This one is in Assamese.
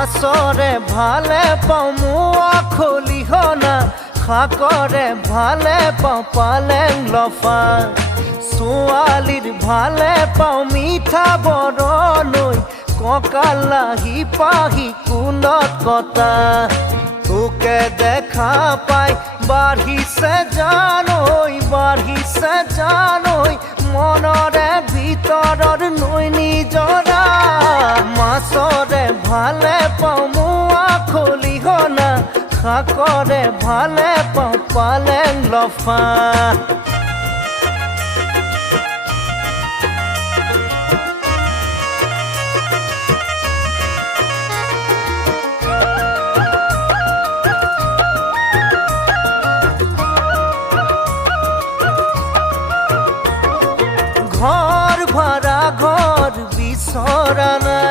মাছৰে ভালে পাওঁ মোৱা খলিহনা শাকৰে ভালে পাওঁ পালেং লফা ছোৱালীৰ ভালে পাওঁ মিঠা বৰণৈ কঁকালাহি পাহি কুলত কটা তোকে দেখা পাই বাঢ়িছে জানৈ মনৰে ভিতৰৰ নৈ নিজৰা মাছৰে ভালে পাওঁ মোৱা খলিহনা শাকৰে ভালে পাওঁ পালেং লফা